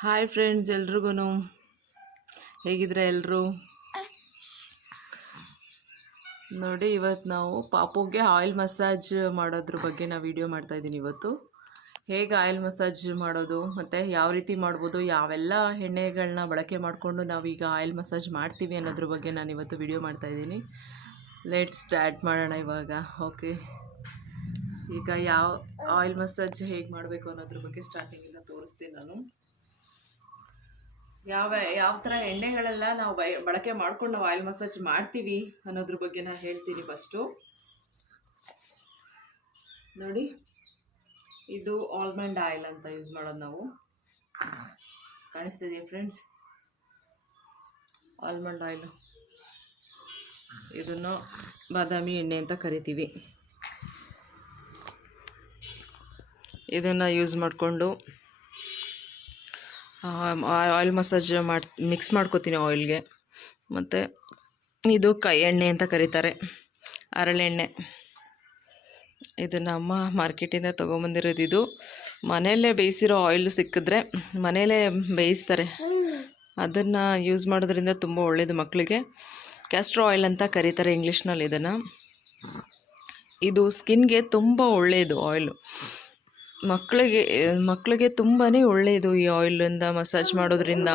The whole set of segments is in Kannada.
ಹಾಯ್ ಫ್ರೆಂಡ್ಸ್, ಎಲ್ರಿಗೂ ಹೇಗಿದ್ರೆ ಎಲ್ಲರೂ ನೋಡಿ. ಇವತ್ತು ನಾವು ಪಾಪುಗೆ ಆಯಿಲ್ ಮಸಾಜ್ ಮಾಡೋದ್ರ ಬಗ್ಗೆ ನಾವು ವಿಡಿಯೋ ಮಾಡ್ತಾಯಿದ್ದೀನಿ. ಇವತ್ತು ಹೇಗೆ ಆಯಿಲ್ ಮಸಾಜ್ ಮಾಡೋದು ಮತ್ತು ಯಾವ ರೀತಿ ಮಾಡ್ಬೋದು, ಯಾವೆಲ್ಲ ಎಣ್ಣೆಗಳನ್ನ ಬಳಕೆ ಮಾಡಿಕೊಂಡು ನಾವೀಗ ಆಯಿಲ್ ಮಸಾಜ್ ಮಾಡ್ತೀವಿ ಅನ್ನೋದ್ರ ಬಗ್ಗೆ ನಾನು ಇವತ್ತು ವಿಡಿಯೋ ಮಾಡ್ತಾಯಿದ್ದೀನಿ. ಲೆಟ್ ಸ್ಟಾರ್ಟ್ ಮಾಡೋಣ ಇವಾಗ. ಓಕೆ, ಈಗ ಯಾವ ಆಯಿಲ್ ಮಸಾಜ್ ಹೇಗೆ ಮಾಡಬೇಕು ಅನ್ನೋದ್ರ ಬಗ್ಗೆ ಸ್ಟಾರ್ಟಿಂಗಿಂದ ತೋರಿಸ್ತೀನಿ ನಾನು. ಯಾವ ಥರ ಎಣ್ಣೆಗಳೆಲ್ಲ ನಾವು ಬಳಕೆ ಮಾಡ್ಕೊಂಡು ನಾವು ಆಯಿಲ್ ಮಸಾಜ್ ಮಾಡ್ತೀವಿ ಅನ್ನೋದ್ರ ಬಗ್ಗೆ ನಾನು ಹೇಳ್ತೀನಿ. ಫಸ್ಟು ನೋಡಿ, ಇದು ಆಲ್ಮಂಡ್ ಆಯಿಲ್ ಅಂತ ಯೂಸ್ ಮಾಡೋದು ನಾವು. ಕಾಣಿಸ್ತಿದೆಯಾ ಫ್ರೆಂಡ್ಸ್? ಆಲ್ಮಂಡ್ ಆಯಿಲ್, ಇದನ್ನು ಬಾದಾಮಿ ಎಣ್ಣೆ ಅಂತ ಕರಿತೀವಿ. ಇದನ್ನು ಯೂಸ್ ಮಾಡಿಕೊಂಡು ಆಯಿಲ್ ಮಸಾಜ್ ಮಿಕ್ಸ್ ಮಾಡ್ಕೋತೀನಿ ಆಯಿಲ್ಗೆ. ಮತ್ತು ಇದು ಕೈ ಎಣ್ಣೆ ಅಂತ ಕರೀತಾರೆ, ಹರಳೆಣ್ಣೆ. ಇದನ್ನು ಅಮ್ಮ ಮಾರ್ಕೆಟಿಂದ ತೊಗೊಂಬಂದಿರೋದು. ಇದು ಮನೆಯಲ್ಲೇ ಬೇಯಿಸಿರೋ ಆಯಿಲ್ ಸಿಕ್ಕಿದ್ರೆ ಮನೆಯಲ್ಲೇ ಬೇಯಿಸ್ತಾರೆ. ಅದನ್ನು ಯೂಸ್ ಮಾಡೋದ್ರಿಂದ ತುಂಬ ಒಳ್ಳೆಯದು ಮಕ್ಕಳಿಗೆ. ಕ್ಯಾಸ್ಟ್ರ್ ಆಯಿಲ್ ಅಂತ ಕರೀತಾರೆ ಇಂಗ್ಲೀಷ್ನಲ್ಲಿ ಇದನ್ನು. ಇದು ಸ್ಕಿನ್ಗೆ ತುಂಬ ಒಳ್ಳೆಯದು ಆಯಿಲು. ಮಕ್ಕಳಿಗೆ ತುಂಬಾ ಒಳ್ಳೆಯದು ಈ ಆಯಿಲಿಂದ ಮಸಾಜ್ ಮಾಡೋದ್ರಿಂದ.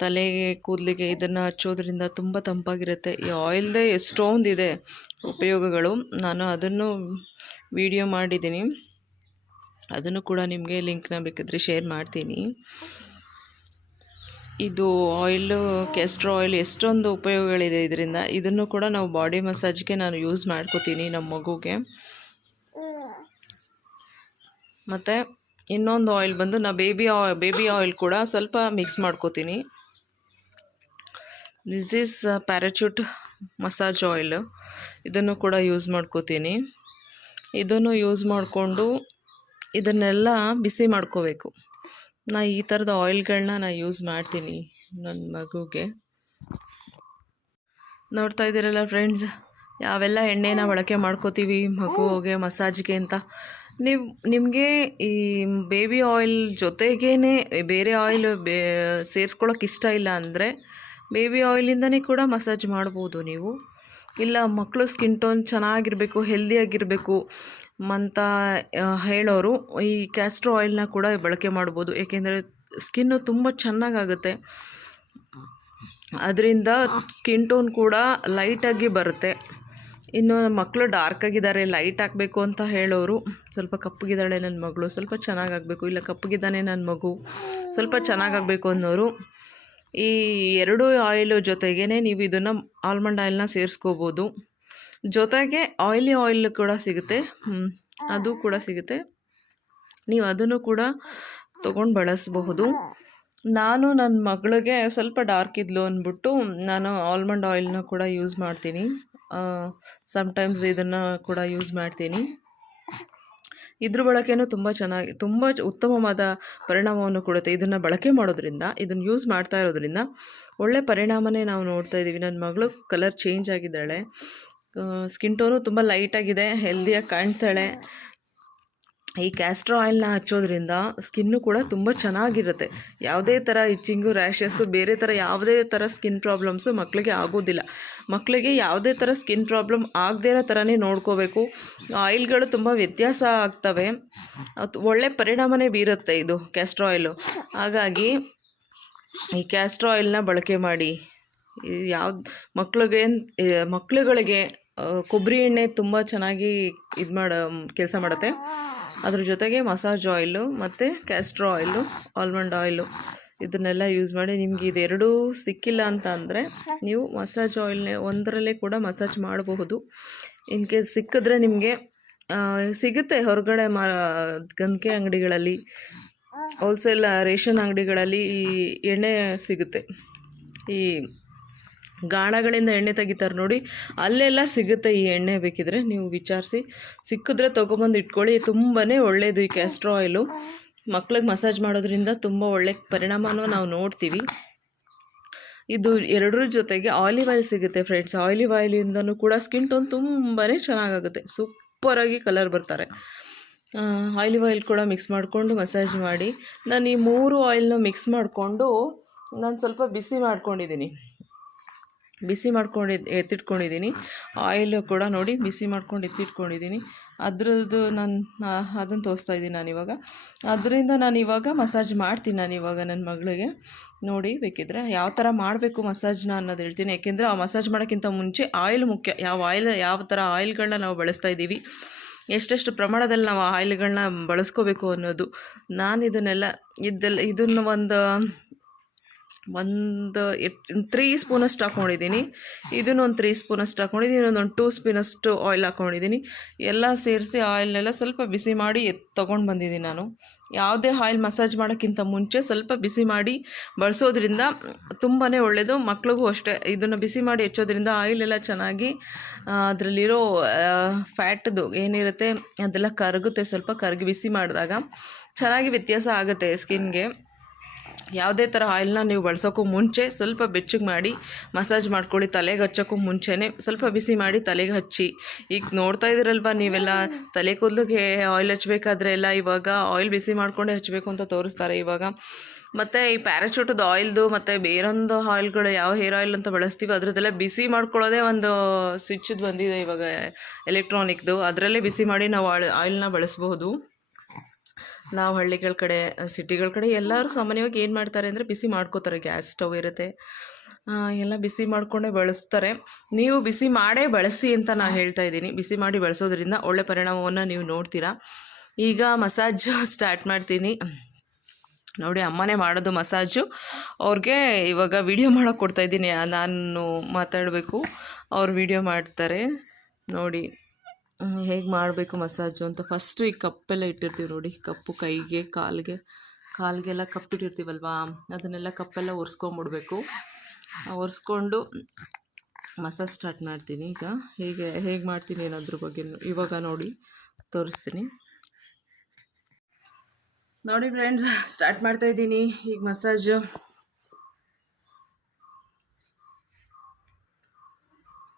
ತಲೆಗೆ ಕೂದಲಿಗೆ ಇದನ್ನು ಹಚ್ಚೋದ್ರಿಂದ ತುಂಬ ತಂಪಾಗಿರುತ್ತೆ. ಈ ಆಯಿಲ್ದೇ ಎಷ್ಟೊಂದಿದೆ ಉಪಯೋಗಗಳು. ನಾನು ಅದನ್ನು ವಿಡಿಯೋ ಮಾಡಿದ್ದೀನಿ, ಅದನ್ನು ಕೂಡ ನಿಮಗೆ ಲಿಂಕ್ನ ಬೇಕಿದ್ರೆ ಶೇರ್ ಮಾಡ್ತೀನಿ. ಇದು ಆಯಿಲು, ಕ್ಯಾಸ್ಟ್ರ್ ಆಯಿಲ್ ಎಷ್ಟೊಂದು ಉಪಯೋಗಗಳಿದೆ ಇದರಿಂದ. ಇದನ್ನು ಕೂಡ ನಾವು ಬಾಡಿ ಮಸಾಜ್ಗೆ ನಾನು ಯೂಸ್ ಮಾಡ್ಕೋತೀನಿ ನಮ್ಮ ಮಗುಗೆ. ಮತ್ತು ಇನ್ನೊಂದು ಆಯಿಲ್ ಬಂದು ನಾ ಬೇಬಿ ಆಯಿಲ್ ಕೂಡ ಸ್ವಲ್ಪ ಮಿಕ್ಸ್ ಮಾಡ್ಕೋತೀನಿ. This is parachute massage oil. ಇದನ್ನು ಕೂಡ ಯೂಸ್ ಮಾಡ್ಕೋತೀನಿ. ಇದನ್ನು ಯೂಸ್ ಮಾಡಿಕೊಂಡು ಇದನ್ನೆಲ್ಲ ಬಿಸಿ ಮಾಡ್ಕೋಬೇಕು. ನಾ ಈ ಥರದ ಆಯಿಲ್ಗಳನ್ನ ಯೂಸ್ ಮಾಡ್ತೀನಿ ನನ್ನ ಮಗುಗೆ. ನೋಡ್ತಾ ಇದ್ದೀರಲ್ಲ ಫ್ರೆಂಡ್ಸ್, ಯಾವೆಲ್ಲ ಎಣ್ಣೆನ ಬಳಕೆ ಮಾಡ್ಕೋತೀವಿ ಮಗುವಿಗೆ ಮಸಾಜ್ಗೆ ಅಂತ. ನಿಮಗೆ ಈ ಬೇಬಿ ಆಯಿಲ್ ಜೊತೆಗೇ ಬೇರೆ ಆಯಿಲ್ ಸೇರಿಸ್ಕೊಳ್ಳೋಕೆ ಇಷ್ಟ ಇಲ್ಲ ಅಂದರೆ ಬೇಬಿ ಆಯಿಲಿಂದನೇ ಕೂಡ ಮಸಾಜ್ ಮಾಡ್ಬೋದು ನೀವು. ಇಲ್ಲ ಮಕ್ಕಳು ಸ್ಕಿನ್ ಟೋನ್ ಚೆನ್ನಾಗಿರಬೇಕು, ಹೆಲ್ದಿಯಾಗಿರಬೇಕು ಅಂತ ಹೇಳೋರು ಈ ಕ್ಯಾಸ್ಟ್ರ್ ಆಯಿಲ್ನ ಕೂಡ ಬಳಕೆ ಮಾಡ್ಬೋದು. ಏಕೆಂದರೆ ಸ್ಕಿನ್ನು ತುಂಬ ಚೆನ್ನಾಗಾಗುತ್ತೆ. ಅದರಿಂದ ಸ್ಕಿನ್ ಟೋನ್ ಕೂಡ ಲೈಟಾಗಿ ಬರುತ್ತೆ. ಇನ್ನು ಮಕ್ಕಳು ಡಾರ್ಕ್ ಆಗಿದ್ದಾರೆ, ಲೈಟ್ ಹಾಕಬೇಕು ಅಂತ ಹೇಳೋರು, ಸ್ವಲ್ಪ ಕಪ್ಪಗಿದ್ದಾಳೆ ನನ್ನ ಮಗಳು, ಸ್ವಲ್ಪ ಚೆನ್ನಾಗಾಗಬೇಕು, ಇಲ್ಲ ಕಪ್ಪಗಿದ್ದಾನೆ ನನ್ನ ಮಗು, ಸ್ವಲ್ಪ ಚೆನ್ನಾಗಾಗಬೇಕು ಅನ್ನೋರು ಈ ಎರಡು ಆಯಿಲು ಜೊತೆಗೇ ನೀವು ಇದನ್ನು ಆಲ್ಮಂಡ್ ಆಯಿಲ್ನ ಸೇರಿಸ್ಕೋಬೋದು. ಜೊತೆಗೆ ಆಯಿಲ್ ಕೂಡ ಸಿಗುತ್ತೆ, ಅದು ಕೂಡ ಸಿಗುತ್ತೆ. ನೀವು ಅದನ್ನು ಕೂಡ ತೊಗೊಂಡು ಬಳಸಬಹುದು. ನಾನು ನನ್ನ ಮಗಳಿಗೆ ಸ್ವಲ್ಪ ಡಾರ್ಕ್ ಇದ್ಲು ಅಂದ್ಬಿಟ್ಟು ನಾನು ಆಲ್ಮಂಡ್ ಆಯಿಲ್ನ ಕೂಡ ಯೂಸ್ ಮಾಡ್ತೀನಿ. ಸಮ್ಟೈಮ್ಸ್ ಇದನ್ನು ಕೂಡ ಯೂಸ್ ಮಾಡ್ತೀನಿ. ಇದ್ರ ಬಳಕೆನೂ ತುಂಬ ಉತ್ತಮವಾದ ಪರಿಣಾಮವನ್ನು ಕೊಡುತ್ತೆ. ಇದನ್ನು ಬಳಕೆ ಮಾಡೋದ್ರಿಂದ, ಇದನ್ನು ಯೂಸ್ ಮಾಡ್ತಾ ಇರೋದ್ರಿಂದ ಒಳ್ಳೆ ಪರಿಣಾಮನೇ ನಾವು ನೋಡ್ತಾ ಇದ್ದೀವಿ. ನನ್ನ ಮಗಳು ಕಲರ್ ಚೇಂಜ್ ಆಗಿದ್ದಾಳೆ, ಸ್ಕಿನ್ ಟೋನು ತುಂಬ ಲೈಟಾಗಿದೆ, ಹೆಲ್ದಿಯಾಗಿ ಕಾಣ್ತಾಳೆ. ಈ ಕ್ಯಾಸ್ಟ್ರ್ ಆಯಿಲ್ನ ಹಚ್ಚೋದ್ರಿಂದ ಸ್ಕಿನ್ನು ಕೂಡ ತುಂಬ ಚೆನ್ನಾಗಿರುತ್ತೆ. ಯಾವುದೇ ಥರ ಇಚ್ಚಿಂಗು, ರ್ಯಾಷಸ್ಸು, ಬೇರೆ ಥರ ಯಾವುದೇ ಥರ ಸ್ಕಿನ್ ಪ್ರಾಬ್ಲಮ್ಸು ಮಕ್ಕಳಿಗೆ ಆಗೋದಿಲ್ಲ. ಮಕ್ಕಳಿಗೆ ಯಾವುದೇ ಥರ ಸ್ಕಿನ್ ಪ್ರಾಬ್ಲಮ್ ಆಗದೇ ಇರೋ ಥರನೇ ನೋಡ್ಕೋಬೇಕು. ಆಯಿಲ್ಗಳು ತುಂಬ ವ್ಯತ್ಯಾಸ ಆಗ್ತವೆ, ಒಳ್ಳೆ ಪರಿಣಾಮನೇ ಬೀರುತ್ತೆ ಇದು ಕ್ಯಾಸ್ಟ್ರ್ ಆಯಿಲು. ಹಾಗಾಗಿ ಈ ಕ್ಯಾಸ್ಟ್ರ್ ಆಯಿಲ್ನ ಬಳಕೆ ಮಾಡಿ. ಮಕ್ಕಳುಗಳಿಗೆ ಕೊಬ್ಬರಿ ಎಣ್ಣೆ ತುಂಬ ಚೆನ್ನಾಗಿ ಕೆಲಸ ಮಾಡುತ್ತೆ. ಅದ್ರ ಜೊತೆಗೆ ಮಸಾಜ್ ಆಯಿಲು ಮತ್ತು ಕ್ಯಾಸ್ಟ್ರ್ ಆಯಿಲು, ಆಲ್ಮಂಡ್ ಆಯಿಲು, ಇದನ್ನೆಲ್ಲ ಯೂಸ್ ಮಾಡಿ. ನಿಮ್ಗೆ ಇದೆರಡೂ ಸಿಕ್ಕಿಲ್ಲ ಅಂತ ಅಂದರೆ ನೀವು ಮಸಾಜ್ ಆಯಿಲ್ನೇ ಒಂದರಲ್ಲೇ ಕೂಡ ಮಸಾಜ್ ಮಾಡಬಹುದು. ಇನ್ ಕೇಸ್ ಸಿಕ್ಕಿದ್ರೆ ನಿಮಗೆ ಸಿಗುತ್ತೆ ಹೊರಗಡೆ ಗಂಧಿಗೆ ಅಂಗಡಿಗಳಲ್ಲಿ, ಹೋಲ್ಸೇಲ್ ರೇಷನ್ ಅಂಗಡಿಗಳಲ್ಲಿ ಈ ಎಣ್ಣೆ ಸಿಗುತ್ತೆ. ಈ ಗಾಣಗಳಿಂದ ಎಣ್ಣೆ ತೆಗಿತಾರೆ ನೋಡಿ, ಅಲ್ಲೆಲ್ಲ ಸಿಗುತ್ತೆ ಈ ಎಣ್ಣೆ. ಬೇಕಿದ್ರೆ ನೀವು ವಿಚಾರಿಸಿ, ಸಿಕ್ಕಿದ್ರೆ ತೊಗೊಬಂದು ಇಟ್ಕೊಳ್ಳಿ. ತುಂಬಾ ಒಳ್ಳೆಯದು ಈ ಕ್ಯಾಸ್ಟ್ರ್ ಆಯಿಲು. ಮಕ್ಳಿಗೆ ಮಸಾಜ್ ಮಾಡೋದ್ರಿಂದ ತುಂಬ ಒಳ್ಳೆ ಪರಿಣಾಮನೂ ನಾವು ನೋಡ್ತೀವಿ. ಇದು ಎರಡರ ಜೊತೆಗೆ ಆಲಿವ್ ಆಯಿಲ್ ಸಿಗುತ್ತೆ ಫ್ರೆಂಡ್ಸ್. ಆಲಿವ್ ಆಯಿಲಿಂದನೂ ಕೂಡ ಸ್ಕಿನ್ ಟೋನ್ ತುಂಬಾ ಚೆನ್ನಾಗಾಗುತ್ತೆ, ಸೂಪರಾಗಿ ಕಲರ್ ಬರ್ತಾರೆ. ಆಲಿವ್ ಆಯಿಲ್ ಕೂಡ ಮಿಕ್ಸ್ ಮಾಡಿಕೊಂಡು ಮಸಾಜ್ ಮಾಡಿ ನಾನು ಈ 3 ಆಯಿಲ್ನ ಮಿಕ್ಸ್ ಮಾಡಿಕೊಂಡು ನಾನು ಸ್ವಲ್ಪ ಬಿಸಿ ಮಾಡ್ಕೊಂಡಿದ್ದೀನಿ. ಬಿಸಿ ಮಾಡ್ಕೊಂಡು ಎತ್ತಿಟ್ಕೊಂಡಿದ್ದೀನಿ. ಆಯಿಲ್ ಕೂಡ ನೋಡಿ ಬಿಸಿ ಮಾಡ್ಕೊಂಡು ಎತ್ತಿಟ್ಕೊಂಡಿದ್ದೀನಿ. ಅದ್ರದ್ದು ನಾನು ಅದನ್ನು ತೋರಿಸ್ತಾ ಇದ್ದೀನಿ ನಾನಿವಾಗ. ಅದರಿಂದ ನಾನಿವಾಗ ಮಸಾಜ್ ಮಾಡ್ತೀನಿ. ನಾನಿವಾಗ ನನ್ನ ಮಗಳಿಗೆ ನೋಡಿ ಬೇಕಿದ್ರೆ ಯಾವ ಥರ ಮಾಡಬೇಕು ಮಸಾಜ್ನ ಅನ್ನೋದು ಹೇಳ್ತೀನಿ. ಯಾಕೆಂದರೆ ಆ ಮಸಾಜ್ ಮಾಡೋಕ್ಕಿಂತ ಮುಂಚೆ ಆಯಿಲ್ ಮುಖ್ಯ. ಯಾವ ಥರ ಆಯಿಲ್ಗಳನ್ನ ನಾವು ಬಳಸ್ತಾ ಇದ್ದೀವಿ, ಎಷ್ಟೆಷ್ಟು ಪ್ರಮಾಣದಲ್ಲಿ ನಾವು ಆಯಿಲ್ಗಳನ್ನ ಬಳಸ್ಕೋಬೇಕು ಅನ್ನೋದು. ನಾನು ಇದನ್ನು ಒಂದು 3 ಸ್ಪೂನಷ್ಟು ಹಾಕ್ಕೊಂಡಿದ್ದೀನಿ. ಇದನ್ನು ಒಂದು 3 ಸ್ಪೂನಷ್ಟು ಹಾಕ್ಕೊಂಡಿದ್ದೀನಿ. ಇನ್ನೊಂದು 2 ಸ್ಪೂನಷ್ಟು ಆಯಿಲ್ ಹಾಕ್ಕೊಂಡಿದ್ದೀನಿ. ಎಲ್ಲ ಸೇರಿಸಿ ಆಯಿಲ್ನೆಲ್ಲ ಸ್ವಲ್ಪ ಬಿಸಿ ಮಾಡಿ ತೊಗೊಂಡು ಬಂದಿದ್ದೀನಿ ನಾನು. ಯಾವುದೇ ಆಯಿಲ್ ಮಸಾಜ್ ಮಾಡೋಕ್ಕಿಂತ ಮುಂಚೆ ಸ್ವಲ್ಪ ಬಿಸಿ ಮಾಡಿ ಬಳಸೋದ್ರಿಂದ ತುಂಬಾ ಒಳ್ಳೆಯದು. ಮಕ್ಳಿಗೂ ಅಷ್ಟೇ ಇದನ್ನು ಬಿಸಿ ಮಾಡಿ ಹಚ್ಚೋದ್ರಿಂದ ಆಯಿಲೆಲ್ಲ ಚೆನ್ನಾಗಿ ಅದರಲ್ಲಿರೋ ಫ್ಯಾಟ್ದು ಏನಿರುತ್ತೆ ಅದೆಲ್ಲ ಕರಗುತ್ತೆ. ಸ್ವಲ್ಪ ಕರಗಿ ಬಿಸಿ ಮಾಡಿದಾಗ ಚೆನ್ನಾಗಿ ವ್ಯತ್ಯಾಸ ಆಗುತ್ತೆ ಸ್ಕಿನ್ಗೆ. ಯಾವುದೇ ಥರ ಆಯಿಲ್ನ ನೀವು ಬಳಸೋಕ್ಕೂ ಮುಂಚೆ ಸ್ವಲ್ಪ ಬೆಚ್ಚಗೆ ಮಾಡಿ ಮಸಾಜ್ ಮಾಡ್ಕೊಳ್ಳಿ. ತಲೆಗೆ ಹಚ್ಚೋಕ್ಕೂ ಮುಂಚೆನೇ ಸ್ವಲ್ಪ ಬಿಸಿ ಮಾಡಿ ತಲೆಗೆ ಹಚ್ಚಿ. ಈಗ ನೋಡ್ತಾ ಇದ್ದೀರಲ್ವ ನೀವೆಲ್ಲ, ತಲೆ ಕೂದಲಿಗೆ ಆಯಿಲ್ ಹಚ್ಚಬೇಕಾದ್ರೆ ಎಲ್ಲ ಇವಾಗ ಆಯಿಲ್ ಬಿಸಿ ಮಾಡಿಕೊಂಡೇ ಹಚ್ಚಬೇಕು ಅಂತ ತೋರಿಸ್ತಾರೆ ಇವಾಗ. ಮತ್ತು ಈ ಪ್ಯಾರಾಶೂಟದ ಆಯಿಲ್ದು ಮತ್ತು ಬೇರೊಂದು ಆಯಿಲ್ಗಳು ಯಾವ ಹೇರ್ ಆಯಿಲ್ ಅಂತ ಬಳಸ್ತೀವಿ ಅದರದ್ದೆಲ್ಲ ಬಿಸಿ ಮಾಡ್ಕೊಳ್ಳೋದೇ ಒಂದು ಸ್ವಿಚ್ದು ಬಂದಿದೆ ಇವಾಗ ಎಲೆಕ್ಟ್ರಾನಿಕ್ದು. ಅದರಲ್ಲೇ ಬಿಸಿ ಮಾಡಿ ನಾವು ಆಯಿಲ್ನ ಬಳಸ್ಬೋದು. ನಾವು ಹಳ್ಳಿಗಳ ಕಡೆ, ಸಿಟಿಗಳ ಕಡೆ ಎಲ್ಲರೂ ಸಾಮಾನ್ಯವಾಗಿ ಏನು ಮಾಡ್ತಾರೆ ಅಂದರೆ ಬಿಸಿ ಮಾಡ್ಕೋತಾರೆ. ಗ್ಯಾಸ್ ಸ್ಟವ್ ಇರುತ್ತೆ, ಎಲ್ಲ ಬಿಸಿ ಮಾಡಿಕೊಂಡೇ ಬಳಸ್ತಾರೆ. ನೀವು ಬಿಸಿ ಮಾಡೇ ಬಳಸಿ ಅಂತ ನಾನು ಹೇಳ್ತಾ ಇದ್ದೀನಿ. ಬಿಸಿ ಮಾಡಿ ಬಳಸೋದ್ರಿಂದ ಒಳ್ಳೆ ಪರಿಣಾಮವನ್ನು ನೀವು ನೋಡ್ತೀರಾ. ಈಗ ಮಸಾಜ್ ಸ್ಟಾರ್ಟ್ ಮಾಡ್ತೀನಿ. ನೋಡಿ ಅಮ್ಮನೇ ಮಾಡೋದು ಮಸಾಜು. ಅವ್ರಿಗೆ ಇವಾಗ ವಿಡಿಯೋ ಮಾಡೋಕ್ಕೆ ಕೊಡ್ತಾಯಿದ್ದೀನಿ. ನಾನು ಮಾತಾಡಬೇಕು, ಅವ್ರು ವಿಡಿಯೋ ಮಾಡ್ತಾರೆ. ನೋಡಿ ಹೇಗೆ ಮಾಡಬೇಕು ಮಸಾಜು ಅಂತ. ಫಸ್ಟು ಈ ಕಪ್ಪೆಲ್ಲ ಇಟ್ಟಿರ್ತೀವಿ ನೋಡಿ, ಕಪ್ಪು ಕೈಗೆ ಕಾಲಿಗೆಲ್ಲ ಕಪ್ಪಿಟ್ಟಿರ್ತೀವಲ್ವಾ, ಅದನ್ನೆಲ್ಲ ಕಪ್ಪೆಲ್ಲ ಒರೆಸ್ಕೊಂಬಿಡ್ಬೇಕು. ಒರೆಸ್ಕೊಂಡು ಮಸಾಜ್ ಸ್ಟಾರ್ಟ್ ಮಾಡ್ತೀನಿ. ಈಗ ಹೇಗೆ ಮಾಡ್ತೀನಿ ಅನ್ನೋದ್ರ ಬಗ್ಗೆ ಇವಾಗ ನೋಡಿ ತೋರಿಸ್ತೀನಿ. ನೋಡಿ ಫ್ರೆಂಡ್ಸ್, ಸ್ಟಾರ್ಟ್ ಮಾಡ್ತಾಯಿದ್ದೀನಿ ಈಗ ಮಸಾಜು.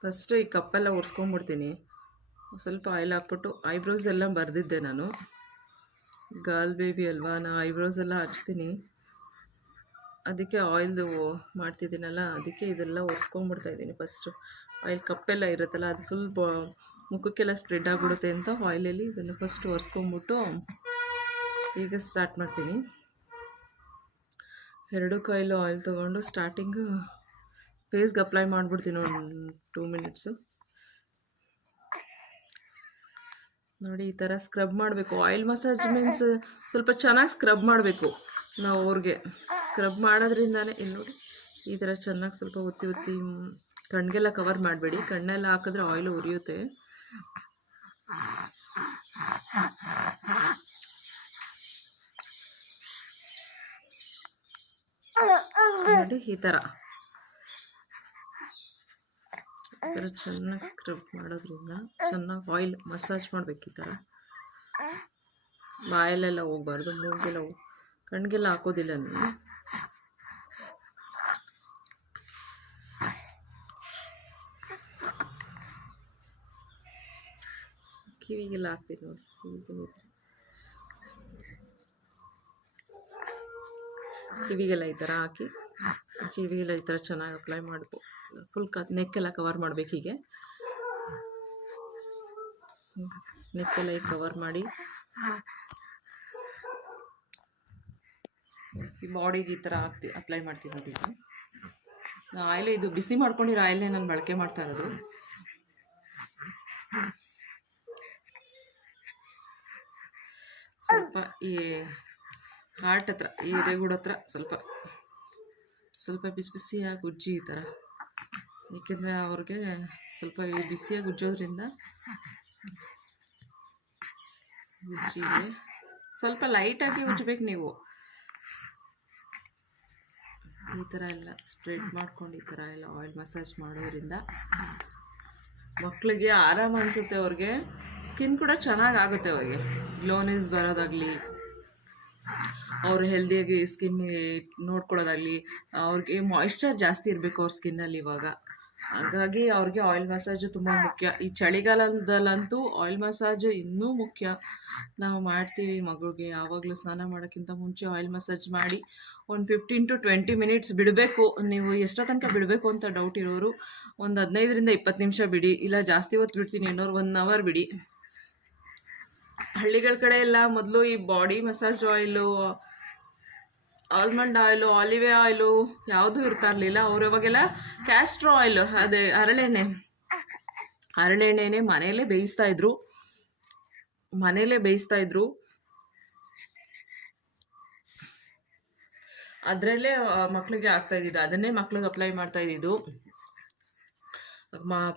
ಫಸ್ಟು ಈ ಕಪ್ಪೆಲ್ಲ ಒರೆಸ್ಕೊಂಬಿಡ್ತೀನಿ. ಸ್ವಲ್ಪ ಆಯಿಲ್ ಹಾಕ್ಬಿಟ್ಟು ಐಬ್ರೋಸ್ ಎಲ್ಲ ಬರೆದಿದ್ದೆ ನಾನು. ಗರ್ಲ್ ಬೇಬಿ ಅಲ್ವಾ, ನಾನು ಐಬ್ರೋಸ್ ಎಲ್ಲ ಹಚ್ತೀನಿ. ಅದಕ್ಕೆ ಆಯಿಲ್ದು ಮಾಡ್ತಿದ್ದೀನಲ್ಲ, ಅದಕ್ಕೆ ಇದೆಲ್ಲ ಒರೆಸ್ಕೊಂಬಿಡ್ತಾಯಿದ್ದೀನಿ. ಫಸ್ಟು ಆಯಿಲ್ ಕಪ್ಪೆಲ್ಲ ಇರುತ್ತಲ್ಲ ಅದು ಫುಲ್ ಮುಖಕ್ಕೆಲ್ಲ ಸ್ಪ್ರೆಡ್ ಆಗಿಬಿಡುತ್ತೆ ಅಂತ ಆಯಿಲಲ್ಲಿ ಇದನ್ನು ಫಸ್ಟ್ ಒರೆಸ್ಕೊಂಬಿಟ್ಟು ಈಗ ಸ್ಟಾರ್ಟ್ ಮಾಡ್ತೀನಿ. 2 ಕೈಲೂ ಆಯಿಲ್ ತೊಗೊಂಡು ಸ್ಟಾರ್ಟಿಂಗು ಫೇಸ್ಗೆ ಅಪ್ಲೈ ಮಾಡಿಬಿಡ್ತೀನಿ ಒಂದು 2 ಮಿನಿಟ್ಸು. ನೋಡಿ ಈ ಥರ ಸ್ಕ್ರಬ್ ಮಾಡಬೇಕು. ಆಯಿಲ್ ಮಸಾಜ್ ಮೀನ್ಸ್ ಸ್ವಲ್ಪ ಚೆನ್ನಾಗಿ ಸ್ಕ್ರಬ್ ಮಾಡಬೇಕು ನಾವು. ಅವ್ರಿಗೆ ಸ್ಕ್ರಬ್ ಮಾಡೋದ್ರಿಂದಾನೇ ಇಲ್ಲಿ ನೋಡಿ ಈ ಥರ ಚೆನ್ನಾಗಿ ಸ್ವಲ್ಪ ಒತ್ತಿ ಕಣ್ಣಿಗೆಲ್ಲ ಕವರ್ ಮಾಡಬೇಡಿ. ಕಣ್ಣೆಲ್ಲ ಹಾಕಿದ್ರೆ ಆಯಿಲ್ ಉರಿಯುತ್ತೆ. ನೋಡಿ ಈ ಥರ ಚೆನ್ನಾಗಿ ಸ್ಕ್ರಬ್ ಮಾಡೋದ್ರಿಂದ ಚೆನ್ನಾಗಿ ಆಯಿಲ್ ಮಸಾಜ್ ಮಾಡಬೇಕು. ಈ ಥರ ಬಾಯಲ್ಲೆಲ್ಲ ಹೋಗಬಾರ್ದು, ಮೂಗೆಲ್ಲ ಕಣ್ಣಿಗೆಲ್ಲ ಹಾಕೋದಿಲ್ಲ ನಾನು. ಕಿವಿಗೆಲ್ಲ ಹಾಕ್ತೀನಿ ನೋಡಿ, ಕಿವಿಗೆಲ್ಲ ಈ ಥರ ಹಾಕಿ ಕಿವಿಗೆಲ್ಲ ಈ ಥರ ಚೆನ್ನಾಗಿ ಅಪ್ಲೈ ಮಾಡಬೇಕು. ಫುಲ್ ನೆಕ್ಕೆಲ್ಲ ಕವರ್ ಮಾಡಬೇಕು. ಹೀಗೆ ನೆಕ್ಕೆಲ್ಲ ಈಗ ಕವರ್ ಮಾಡಿ ಈ ಬಾಡಿಗೆ ಈ ಥರ ಅಪ್ಲೈ ಮಾಡ್ತೀನಿ ನೋಡಿ. ಆಯಿಲ್ ಇದು ಬಿಸಿ ಮಾಡ್ಕೊಂಡಿರೋ ಆಯಿಲ್ನೇ ನಾನು ಬಳಕೆ ಮಾಡ್ತಾ ಇರೋದು. ಸ್ವಲ್ಪ ಈ ಹಾರ್ಟ್ ಹತ್ರ, ಈ ಎದೆಗೂಡು ಹತ್ರ ಸ್ವಲ್ಪ ಬಿಸಿ ಬಿಸಿಯಾಗಿ ಉಜ್ಜಿ ಈ ಥರ. ಏಕೆಂದರೆ ಅವ್ರಿಗೆ ಸ್ವಲ್ಪ ಈ ಬಿಸಿಯಾಗಿ ಉಜ್ಜೋದ್ರಿಂದ ಉಜ್ಜಿಗೆ ಸ್ವಲ್ಪ ಲೈಟಾಗಿ ಉಜ್ಜಬೇಕು ನೀವು. ಈ ಥರ ಎಲ್ಲ ಸ್ಪ್ರೆಡ್ ಮಾಡ್ಕೊಂಡು ಈ ಥರ ಎಲ್ಲ ಆಯಿಲ್ ಮಸಾಜ್ ಮಾಡೋದ್ರಿಂದ ಮಕ್ಕಳಿಗೆ ಆರಾಮ ಅನಿಸುತ್ತೆ. ಅವ್ರಿಗೆ ಸ್ಕಿನ್ ಕೂಡ ಚೆನ್ನಾಗಾಗುತ್ತೆ. ಅವ್ರಿಗೆ ಗ್ಲೋನೆಸ್ ಬರೋದಾಗಲಿ, ಅವರು ಹೆಲ್ದಿಯಾಗಿ ಸ್ಕಿನ್ ನೋಡ್ಕೊಳ್ಳೋದಾಗಲಿ, ಅವ್ರಿಗೆ ಮಾಯಿಶ್ಚರ್ ಜಾಸ್ತಿ ಇರಬೇಕು ಅವ್ರ ಸ್ಕಿನ್ನಲ್ಲಿ. ಇವಾಗ ಹಾಗಾಗಿ ಅವ್ರಿಗೆ ಆಯಿಲ್ ಮಸಾಜು ತುಂಬ ಮುಖ್ಯ. ಈ ಚಳಿಗಾಲದಲ್ಲಂತೂ ಆಯಿಲ್ ಮಸಾಜ್ ಇನ್ನೂ ಮುಖ್ಯ. ನಾವು ಮಾಡ್ತೀವಿ ಮಗುಗೆ ಯಾವಾಗಲೂ ಸ್ನಾನ ಮಾಡೋಕ್ಕಿಂತ ಮುಂಚೆ ಆಯಿಲ್ ಮಸಾಜ್ ಮಾಡಿ ಒಂದು 15 to 20 ಮಿನಿಟ್ಸ್ ಬಿಡಬೇಕು. ನೀವು ಎಷ್ಟೋ ತನಕ ಬಿಡಬೇಕು ಅಂತ ಡೌಟ್ ಇರೋರು ಒಂದು 15ರಿಂದ 20 ನಿಮಿಷ ಬಿಡಿ, ಇಲ್ಲ ಜಾಸ್ತಿ ಹೊತ್ತು ಬಿಡ್ತೀನಿ ಅನ್ನೋರು 1 ಅವರ್ ಬಿಡಿ. ಹಳ್ಳಿಗಳ ಕಡೆ ಎಲ್ಲ ಮೊದಲು ಈ body massage oil, almond oil, olive oil ಯಾವುದೂ ಇರ್ತಾ ಇರಲಿಲ್ಲ. ಅವರು ಅವಾಗೆಲ್ಲ ಕ್ಯಾಸ್ಟ್ರ್ ಆಯಿಲ್, ಅದೇ ಹರಳೆಣ್ಣೆನೇ ಮನೆಯಲ್ಲೇ ಬೇಯಿಸ್ತಾ ಇದ್ರು. ಅದರಲ್ಲೇ ಮಕ್ಕಳಿಗೆ ಆಗ್ತಾ ಇದ್ದಿದ್ದು, ಅದನ್ನೇ ಮಕ್ಳಿಗೆ ಅಪ್ಲೈ ಮಾಡ್ತಾ ಇದ್ದಿದ್ದು.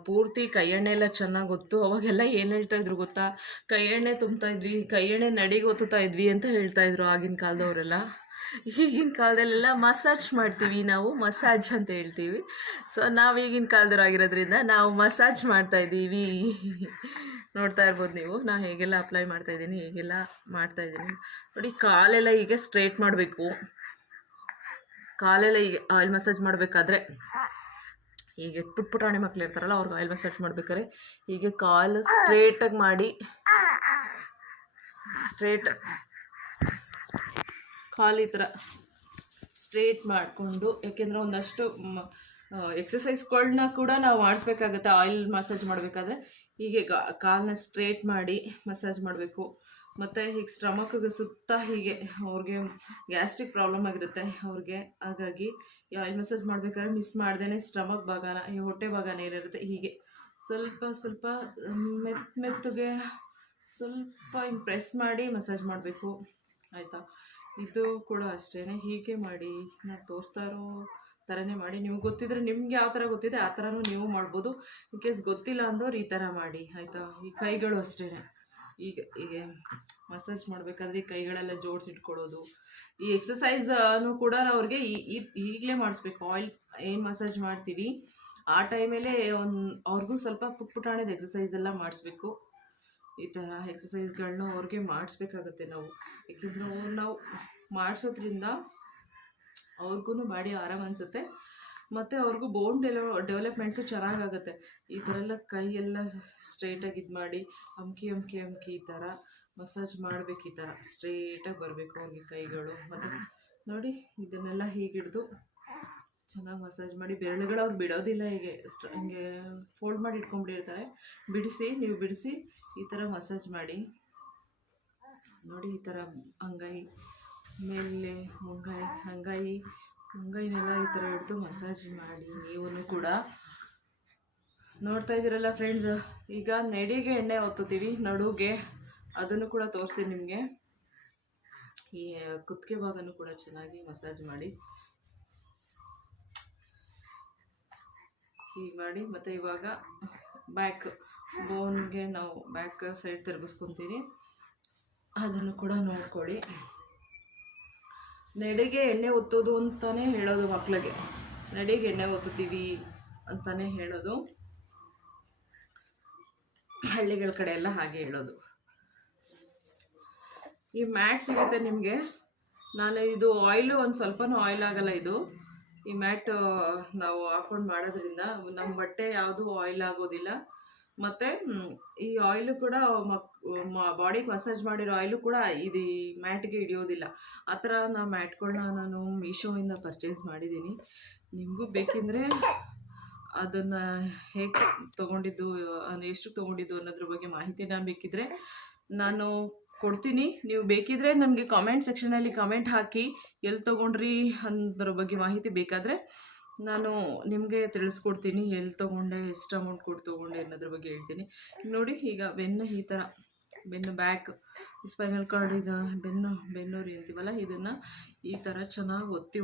ಪೂರ್ತಿ ಕೈ ಎಣ್ಣೆ ಎಲ್ಲ ಚೆನ್ನಾಗಿ ಗೊತ್ತು. ಅವಾಗೆಲ್ಲ ಏನು ಹೇಳ್ತಾ ಇದ್ರು ಗೊತ್ತಾ, ಕೈ ಎಣ್ಣೆ ತುಂಬ್ತಾ ಇದ್ವಿ, ಕೈ ಎಣ್ಣೆ ನಡಿಗೆ ಒತ್ತುತ್ತಾ ಇದ್ವಿ ಅಂತ ಹೇಳ್ತಾ ಇದ್ರು ಆಗಿನ ಕಾಲದವರೆಲ್ಲ. ಈಗಿನ ಕಾಲದಲ್ಲೆಲ್ಲ ಮಸಾಜ್ ಮಾಡ್ತೀವಿ, ನಾವು ಮಸಾಜ್ ಅಂತ ಹೇಳ್ತೀವಿ. ಸೊ ನಾವು ಈಗಿನ ಕಾಲದವರಾಗಿರೋದ್ರಿಂದ ನಾವು ಮಸಾಜ್ ಮಾಡ್ತಾ ಇದ್ದೀವಿ. ನೋಡ್ತಾ ಇರ್ಬೋದು ನೀವು ನಾನು ಹೇಗೆಲ್ಲ ಅಪ್ಲೈ ಮಾಡ್ತಾಯಿದ್ದೀನಿ, ಹೇಗೆಲ್ಲ ಮಾಡ್ತಾಯಿದ್ದೀನಿ ನೋಡಿ. ಕಾಲೆಲ್ಲ ಹೀಗೆ ಸ್ಟ್ರೇಟ್ ಮಾಡಬೇಕು. ಕಾಲೆಲ್ಲ ಹೀಗೆ ಆಯಿಲ್ ಮಸಾಜ್ ಮಾಡಬೇಕಾದ್ರೆ, ಹೀಗೆ ಪುಟಾಣಿ ಮಕ್ಳು ಇರ್ತಾರಲ್ಲ ಅವ್ರಿಗೆ ಆಯಿಲ್ ಮಸಾಜ್ ಮಾಡ್ಬೇಕಾದ್ರೆ ಹೀಗೆ ಕಾಲು ಸ್ಟ್ರೇಟಾಗಿ ಮಾಡಿ, ಕಾಲು ಈ ಥರ ಸ್ಟ್ರೇಟ್ ಮಾಡಿಕೊಂಡು, ಯಾಕೆಂದರೆ ಒಂದಷ್ಟು ಎಕ್ಸಸೈಸ್ಗಳನ್ನ ಕೂಡ ನಾವು ಮಾಡಿಸ್ಬೇಕಾಗತ್ತೆ ಆಯಿಲ್ ಮಸಾಜ್ ಮಾಡಬೇಕಾದ್ರೆ. ಹೀಗೆ ಕಾಲನ್ನ ಸ್ಟ್ರೇಟ್ ಮಾಡಿ ಮಸಾಜ್ ಮಾಡಬೇಕು. ಮತ್ತು ಹೀಗೆ ಸ್ಟಮಕ್ಗೆ ಸುತ್ತ ಹೀಗೆ, ಅವ್ರಿಗೆ ಗ್ಯಾಸ್ಟ್ರಿಕ್ ಪ್ರಾಬ್ಲಮ್ ಆಗಿರುತ್ತೆ ಅವ್ರಿಗೆ. ಹಾಗಾಗಿ ಈ ಆಯಿಲ್ ಮಸಾಜ್ ಮಾಡಬೇಕಾದ್ರೆ ಮಿಸ್ ಮಾಡ್ದೇ ಸ್ಟಮಕ್ ಭಾಗನ, ಈ ಹೊಟ್ಟೆ ಭಾಗನ ಏನಿರುತ್ತೆ ಹೀಗೆ ಸ್ವಲ್ಪ ಮೆತ್ತಗೆ ಸ್ವಲ್ಪ ಹಿಂಗೆ ಪ್ರೆಸ್ ಮಾಡಿ ಮಸಾಜ್ ಮಾಡಬೇಕು, ಆಯಿತಾ. ಇದು ಕೂಡ ಅಷ್ಟೇ, ಹೀಗೆ ಮಾಡಿ ನಾನು ತೋರಿಸ್ತಾ ಇರೋ ಥರನೇ ಮಾಡಿ. ನಿಮ್ಗೆ ಗೊತ್ತಿದ್ರೆ, ನಿಮ್ಗೆ ಯಾವ ಥರ ಗೊತ್ತಿದೆ ಆ ಥರನೂ ನೀವು ಮಾಡ್ಬೋದು. ಇನ್ ಕೇಸ್ ಗೊತ್ತಿಲ್ಲ ಅಂದವ್ರು ಈ ಥರ ಮಾಡಿ, ಆಯಿತಾ. ಈ ಕೈಗಳು ಅಷ್ಟೇ, ಹೀಗೆ ಮಸಾಜ್ ಮಾಡಬೇಕಾದ್ರೆ ಈ ಕೈಗಳೆಲ್ಲ ಜೋಡಿಸಿಟ್ಕೊಳ್ಳೋದು. ಈ ಎಕ್ಸಸೈಸನ್ನು ಕೂಡ ಅವ್ರಿಗೆ ಈಗಲೇ ಮಾಡಿಸ್ಬೇಕು. ಆಯಿಲ್ ಏನು ಮಸಾಜ್ ಮಾಡ್ತೀವಿ ಆ ಟೈಮಲ್ಲೇ ಅವ್ರಿಗೂ ಸ್ವಲ್ಪ ಪುಟಾಣಿದ ಎಕ್ಸಸೈಸ್ ಎಲ್ಲ ಮಾಡಿಸ್ಬೇಕು. ಈ ಥರ ಎಕ್ಸಸೈಸ್ಗಳನ್ನ ಅವ್ರಿಗೆ ಮಾಡಿಸ್ಬೇಕಾಗತ್ತೆ ನಾವು. ಯಾಕೆಂದರೆ ನಾವು ಮಾಡಿಸೋದ್ರಿಂದ ಅವ್ರಿಗೂ ಬಾಡಿ ಆರಾಮ ಅನಿಸುತ್ತೆ, ಮತ್ತು ಅವ್ರಿಗೂ ಬೋನ್ ಡೆವಲಪ್ಮೆಂಟ್ಸು ಚೆನ್ನಾಗಾಗುತ್ತೆ. ಈ ಥರ ಎಲ್ಲ ಕೈಯೆಲ್ಲ ಸ್ಟ್ರೈಟಾಗಿ ಇದು ಮಾಡಿ ಅಮ್ಕಿ ಈ ಥರ ಮಸಾಜ್ ಮಾಡಬೇಕು. ಈ ಥರ ಸ್ಟ್ರೈಟಾಗಿ ಬರಬೇಕು ಅವ್ರಿಗೆ ಕೈಗಳು. ಮತ್ತು ನೋಡಿ ಇದನ್ನೆಲ್ಲ ಹೀಗೆ ಹಿಡಿದು ಚೆನ್ನಾಗಿ ಮಸಾಜ್ ಮಾಡಿ. ಬೆರಳುಗಳು ಅವ್ರು ಬಿಡೋದಿಲ್ಲ, ಹಿಂಗೆ ಫೋಲ್ಡ್ ಮಾಡಿ ಇಟ್ಕೊಂಡ್ಬಿಟ್ಟಿರ್ತಾರೆ. ನೀವು ಬಿಡಿಸಿ ಈ ಥರ ಮಸಾಜ್ ಮಾಡಿ ನೋಡಿ. ಈ ಥರ ಅಂಗೈ ಮೇಲೆ ಮುಂಗೈನೆಲ್ಲ ಈ ಥರ ಹಿಡಿದು ಮಸಾಜ್ ಮಾಡಿ. ನೀವು ಕೂಡ ನೋಡ್ತಾ ಇದ್ದೀರಲ್ಲ ಫ್ರೆಂಡ್ಸ್. ಈಗ ನೆಡಿಗೆ ಎಣ್ಣೆ ಒತ್ತುತ್ತೀವಿ, ನಡುಗೆ ಅದನ್ನು ಕೂಡ ತೋರಿಸ್ತೀನಿ ನಿಮಗೆ. ಈ ಕುತ್ತಿಗೆ ಭಾಗನೂ ಕೂಡ ಚೆನ್ನಾಗಿ ಮಸಾಜ್ ಮಾಡಿ, ಹೀಗೆ ಮಾಡಿ. ಮತ್ತು ಇವಾಗ ಬ್ಯಾಕ್ ಬೋನ್ಗೆ ನಾವು ಬ್ಯಾಕ್ ಸೈಡ್ ತಿರುಗಿಸ್ಕೊತೀನಿ, ಅದನ್ನು ಕೂಡ ನೋಡ್ಕೊಳ್ಳಿ. ನೆಡಿಗೆ ಎಣ್ಣೆ ಒತ್ತೋದು ಅಂತಲೇ ಹೇಳೋದು ಮಕ್ಕಳಿಗೆ, ನೆಡಿಗೆ ಎಣ್ಣೆ ಒತ್ತುತ್ತೀವಿ ಅಂತಲೇ ಹೇಳೋದು. ಹಳ್ಳಿಗಳ ಕಡೆ ಎಲ್ಲ ಹಾಗೆ ಹೇಳೋದು. ಈ ಮ್ಯಾಟ್ ಸಿಗುತ್ತೆ ನಿಮಗೆ. ನಾನು ಇದು ಆಯಿಲು ಒಂದು ಸ್ವಲ್ಪನೂ ಆಯಿಲ್ ಆಗಲ್ಲ ಇದು. ಈ ಮ್ಯಾಟ್ ನಾವು ಹಾಕ್ಕೊಂಡು ಮಾಡೋದ್ರಿಂದ ನಮ್ಮ ಬಟ್ಟೆ ಯಾವುದೂ ಆಯಿಲ್ ಆಗೋದಿಲ್ಲ. ಮತ್ತು ಈ ಆಯಿಲು ಕೂಡ ಬಾಡಿಗೆ ಮಸಾಜ್ ಮಾಡಿರೋ ಆಯಿಲು ಕೂಡ ಇದು ಈ ಮ್ಯಾಟ್ಗೆ ಹಿಡಿಯೋದಿಲ್ಲ. ಆ ಥರ ಮ್ಯಾಟ್ಗಳನ್ನ ನಾನು ಮೀಶೋಯಿಂದ ಪರ್ಚೇಸ್ ಮಾಡಿದ್ದೀನಿ. ನಿಮಗೂ ಬೇಕೆಂದರೆ ಅದನ್ನು ಹೇಗೆ ತೊಗೊಂಡಿದ್ದು, ಎಷ್ಟು ತೊಗೊಂಡಿದ್ದು ಅನ್ನೋದ್ರ ಬಗ್ಗೆ ಮಾಹಿತಿನ ಬೇಕಿದ್ದರೆ ನಾನು ಕೊಡ್ತೀನಿ. ನೀವು ಬೇಕಿದ್ದರೆ ನನಗೆ ಕಾಮೆಂಟ್ ಸೆಕ್ಷನಲ್ಲಿ ಕಮೆಂಟ್ ಹಾಕಿ ಎಲ್ಲಿ ತೊಗೊಂಡ್ರಿ ಅನ್ನೋದ್ರ ಬಗ್ಗೆ ಮಾಹಿತಿ ಬೇಕಾದರೆ ನಾನು ನಿಮಗೆ ತಿಳಿಸ್ಕೊಡ್ತೀನಿ. ಎಲ್ಲಿ ತೊಗೊಂಡೆ, ಎಷ್ಟು ಅಮೌಂಟ್ ಕೊಟ್ಟು ತೊಗೊಂಡೆ ಅನ್ನೋದ್ರ ಬಗ್ಗೆ ಹೇಳ್ತೀನಿ. ನೋಡಿ ಈಗ ಬೆನ್ನು ಈ ಥರ, ಬೆನ್ನು ಬ್ಯಾಕ್ ಸ್ಪೈನಲ್ ಕಾರ್ಡ್, ಈಗ ಬೆನ್ನೂರಿ ಅಂತೀವಲ್ಲ, ಇದನ್ನು ಈ ಥರ ಚೆನ್ನಾಗಿ ಒತ್ತಿ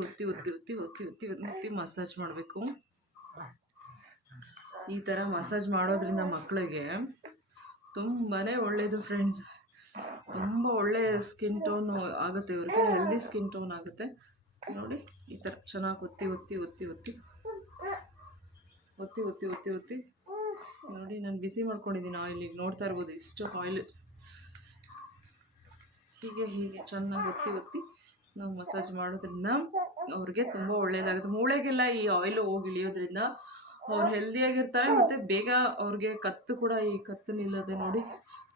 ಮಸಾಜ್ ಮಾಡಬೇಕು. ಈ ಥರ ಮಸಾಜ್ ಮಾಡೋದ್ರಿಂದ ಮಕ್ಕಳಿಗೆ ತುಂಬಾ ಒಳ್ಳೆಯದು ಫ್ರೆಂಡ್ಸ್. ತುಂಬ ಒಳ್ಳೆಯ ಸ್ಕಿನ್ ಟೋನು ಆಗುತ್ತೆ, ಇವ್ರಿಗೆ ಹೆಲ್ದಿ ಸ್ಕಿನ್ ಟೋನ್ ಆಗುತ್ತೆ. ನೋಡಿ ಈ ಥರ ಚೆನ್ನಾಗಿ ಒತ್ತಿ ನೋಡಿ. ನಾನು ಬಿಸಿ ಮಾಡ್ಕೊಂಡಿದ್ದೀನಿ ಆಯಿಲ್, ಈಗ ನೋಡ್ತಾ ಇರ್ಬೋದು ಇಷ್ಟು ಆಯಿಲ್. ಹೀಗೆ ಚೆನ್ನಾಗಿ ಒತ್ತಿ ನಾವು ಮಸಾಜ್ ಮಾಡೋದ್ರಿಂದ ಅವ್ರಿಗೆ ತುಂಬ ಒಳ್ಳೆಯದಾಗುತ್ತೆ. ಮೂಳೆಗೆಲ್ಲ ಈ ಆಯಿಲು ಹೋಗಿ ಇಳಿಯೋದ್ರಿಂದ ಅವ್ರು ಹೆಲ್ದಿಯಾಗಿರ್ತಾರೆ ಮತ್ತು ಬೇಗ ಅವ್ರಿಗೆ ಕತ್ತು ಕೂಡ ಈ ಕತ್ತು ನಿಲ್ಲದೆ ನೋಡಿ